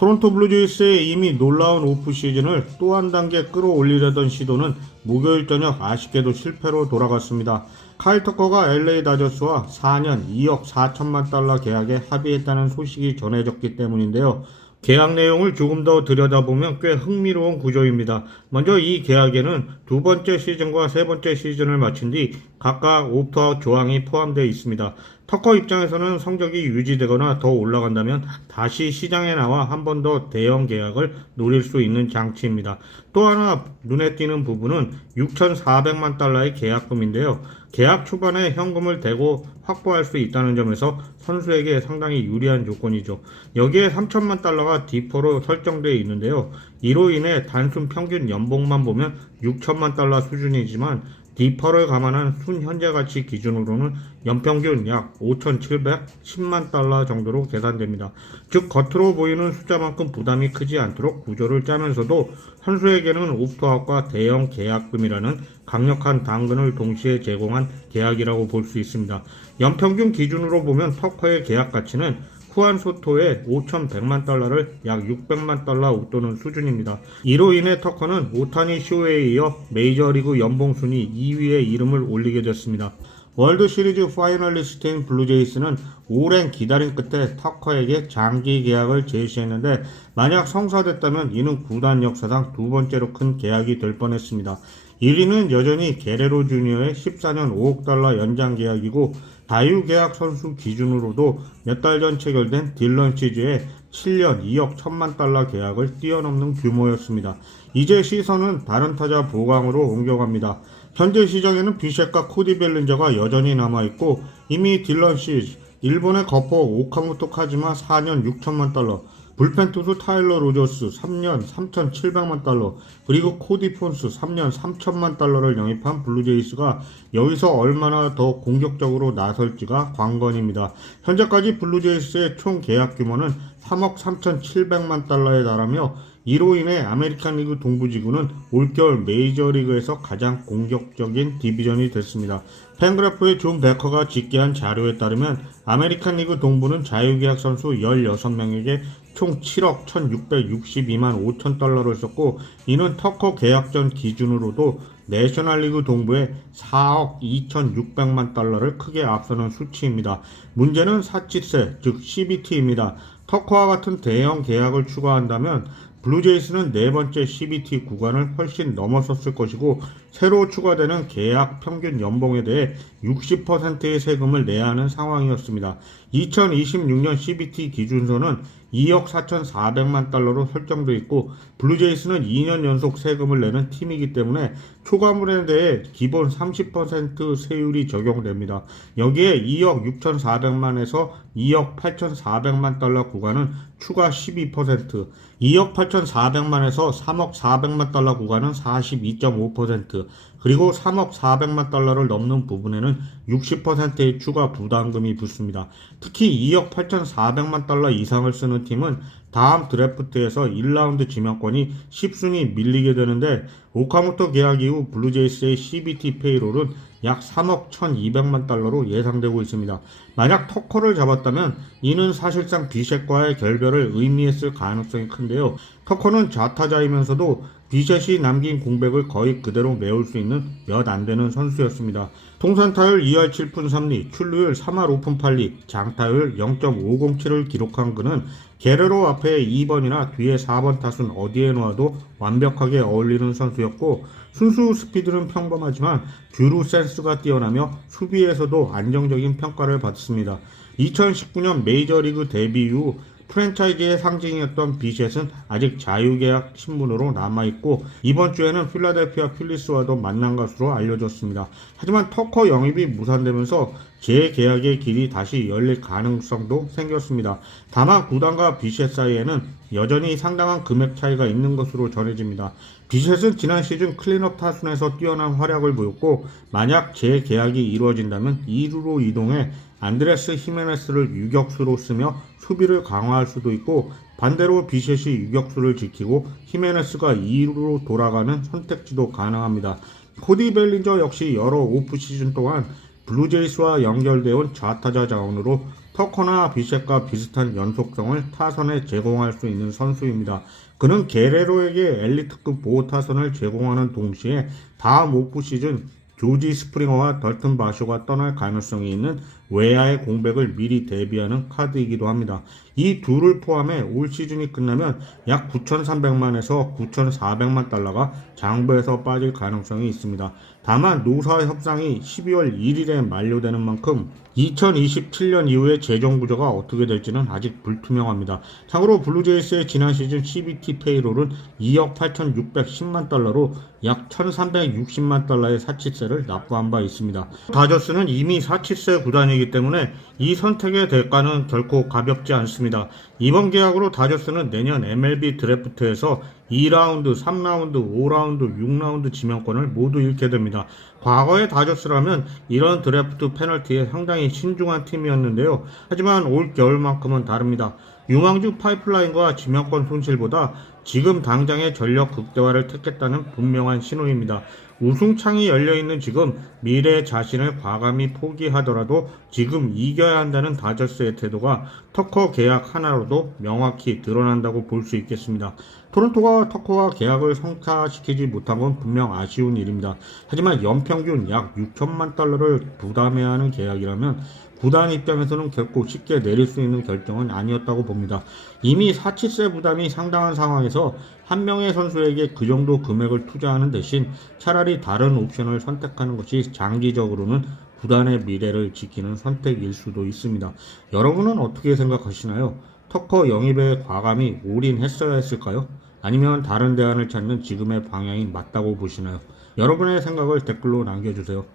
토론토 블루제이스의 이미 놀라운 오프 시즌을 또 한 단계 끌어올리려던 시도는 목요일 저녁 아쉽게도 실패로 돌아갔습니다. 카일 터커가 LA 다저스와 4년 2억 4천만 달러 계약에 합의했다는 소식이 전해졌기 때문인데요. 계약 내용을 조금 더 들여다보면 꽤 흥미로운 구조입니다. 먼저 이 계약에는 두 번째 시즌과 세 번째 시즌을 마친 뒤 각각 옵트아웃 조항이 포함되어 있습니다. 터커 입장에서는 성적이 유지되거나 더 올라간다면 다시 시장에 나와 한 번 더 대형 계약을 노릴 수 있는 장치입니다. 또 하나 눈에 띄는 부분은 6,400만 달러의 계약금인데요. 계약 초반에 현금을 대고 확보할 수 있다는 점에서 선수에게 상당히 유리한 조건이죠. 여기에 3천만 달러가 디퍼로 설정되어 있는데요. 이로 인해 단순 평균 연봉만 보면 6천만 달러 수준이지만 디퍼를 감안한 순 현재 가치 기준으로는 연평균 약 5,710만 달러 정도로 계산됩니다. 즉 겉으로 보이는 숫자만큼 부담이 크지 않도록 구조를 짜면서도 선수에게는 옵트아웃과 대형 계약금이라는 강력한 당근을 동시에 제공한 계약이라고 볼 수 있습니다. 연평균 기준으로 보면 터커의 계약 가치는 후안 소토의 5,100만 달러를 약 600만 달러 웃도는 수준입니다. 이로 인해 터커는 오타니 쇼에 이어 메이저리그 연봉 순위 2위에 이름을 올리게 됐습니다. 월드 시리즈 파이널리스트인 블루제이스는 오랜 기다림 끝에 터커에게 장기 계약을 제시했는데 만약 성사됐다면 이는 구단 역사상 두 번째로 큰 계약이 될 뻔했습니다. 1위는 여전히 게레로 주니어의 14년 5억 달러 연장 계약이고 자유계약 선수 기준으로도 몇 달 전 체결된 딜런 시즈의 7년 2억 1천만 달러 계약을 뛰어넘는 규모였습니다. 이제 시선은 다른 타자 보강으로 옮겨갑니다. 현재 시장에는 비셰과 코디 벨린저가 여전히 남아있고 이미 딜런 시즈, 일본의 거포 오카모토 카즈마 4년 6천만 달러, 불펜 투수 타일러 로저스 3년 3,700만 달러, 그리고 코디 폰스 3년 3천만 달러를 영입한 블루제이스가 여기서 얼마나 더 공격적으로 나설지가 관건입니다. 현재까지 블루제이스의 총 계약 규모는 3억 3,700만 달러에 달하며 이로 인해 아메리칸 리그 동부지구는 올겨울 메이저리그에서 가장 공격적인 디비전이 됐습니다. 팬그래프의 존 베커가 집계한 자료에 따르면 아메리칸 리그 동부는 자유계약 선수 16명에게 총 7억 1,662만 5천 달러를 썼고 이는 터커 계약 전 기준으로도 내셔널리그 동부의 4억 2,600만 달러를 크게 앞서는 수치입니다. 문제는 사치세, 즉 CBT입니다. 터커와 같은 대형 계약을 추가한다면 블루제이스는 네 번째 CBT 구간을 훨씬 넘어섰을 것이고 새로 추가되는 계약 평균 연봉에 대해 60%의 세금을 내야 하는 상황이었습니다. 2026년 CBT 기준선은 2억 4,400만 달러로 설정되어 있고 블루제이스는 2년 연속 세금을 내는 팀이기 때문에 초과물에 대해 기본 30% 세율이 적용됩니다. 여기에 2억 6,400만에서 2억 8,400만 달러 구간은 추가 12%, 2억 8,400만에서 3억 400만 달러 구간은 42.5%, 그리고 3억 400만 달러를 넘는 부분에는 60%의 추가 부담금이 붙습니다. 특히 2억 8,400만 달러 이상을 쓰는 팀은 다음 드래프트에서 1라운드 지명권이 10순위 밀리게 되는데 오카모토 계약 이후 블루제이스의 CBT 페이롤은 약 3억 1,200만 달러로 예상되고 있습니다. 만약 터커를 잡았다면 이는 사실상 비셋과의 결별을 의미했을 가능성이 큰데요. 터커는 좌타자이면서도 비셋이 남긴 공백을 거의 그대로 메울 수 있는 몇 안되는 선수였습니다. 통산타율 2할 7푼 3리, 출루율 3할 5푼 8리, 장타율 0.507을 기록한 그는 게레로 앞에 2번이나 뒤에 4번 타순 어디에 놓아도 완벽하게 어울리는 선수였고 순수 스피드는 평범하지만 듀루 센스가 뛰어나며 수비에서도 안정적인 평가를 받습니다. 2019년 메이저리그 데뷔 이후 프랜차이즈의 상징이었던 비셋은 아직 자유계약 신분으로 남아있고 이번 주에는 필라델피아 필리스와도 만난 것으로 알려졌습니다. 하지만 터커 영입이 무산되면서 재계약의 길이 다시 열릴 가능성도 생겼습니다. 다만 구단과 비셋 사이에는 여전히 상당한 금액 차이가 있는 것으로 전해집니다. 비셋은 지난 시즌 클린업 타순에서 뛰어난 활약을 보였고 만약 재계약이 이루어진다면 2루로 이동해 안드레스 히메네스를 유격수로 쓰며 수비를 강화할 수도 있고 반대로 비셋이 유격수를 지키고 히메네스가 2루로 돌아가는 선택지도 가능합니다. 코디 벨린저 역시 여러 오프시즌 동안 블루제이스와 연결되어 온 좌타자 자원으로 터커나 비셋과 비슷한 연속성을 타선에 제공할 수 있는 선수입니다. 그는 게레로에게 엘리트급 보호 타선을 제공하는 동시에 다음 오프 시즌 조지 스프링어와 덜튼 바쇼가 떠날 가능성이 있는 외야의 공백을 미리 대비하는 카드이기도 합니다. 이 둘을 포함해 올 시즌이 끝나면 약 9,300만에서 9,400만 달러가 장부에서 빠질 가능성이 있습니다. 다만 노사 협상이 12월 1일에 만료되는 만큼 2027년 이후의 재정 구조가 어떻게 될지는 아직 불투명합니다. 참고로 블루제이스의 지난 시즌 CBT 페이롤은 2억 8,610만 달러로 약 1,360만 달러의 사치세를 납부한 바 있습니다. 다저스는 이미 사치세 구단이기 때문에 이 선택의 대가는 결코 가볍지 않습니다. 이번 계약으로 다저스는 내년 MLB 드래프트에서 2라운드, 3라운드, 5라운드, 6라운드 지명권을 모두 잃게 됩니다. 과거의 다저스라면 이런 드래프트 페널티에 상당히 신중한 팀이었는데요. 하지만 올 겨울만큼은 다릅니다. 유망주 파이프라인과 지명권 손실보다 지금 당장의 전력 극대화를 택했다는 분명한 신호입니다. 우승창이 열려있는 지금 미래의 자신을 과감히 포기하더라도 지금 이겨야 한다는 다저스의 태도가 터커 계약 하나로도 명확히 드러난다고 볼 수 있겠습니다. 토론토가 터커와 계약을 성사시키지 못한 건 분명 아쉬운 일입니다. 하지만 연평균 약 6천만 달러를 부담해야 하는 계약이라면 구단 입장에서는 결코 쉽게 내릴 수 있는 결정은 아니었다고 봅니다. 이미 사치세 부담이 상당한 상황에서 한 명의 선수에게 그 정도 금액을 투자하는 대신 차라리 다른 옵션을 선택하는 것이 장기적으로는 구단의 미래를 지키는 선택일 수도 있습니다. 여러분은 어떻게 생각하시나요? 터커 영입에 과감히 올인했어야 했을까요? 아니면 다른 대안을 찾는 지금의 방향이 맞다고 보시나요? 여러분의 생각을 댓글로 남겨주세요.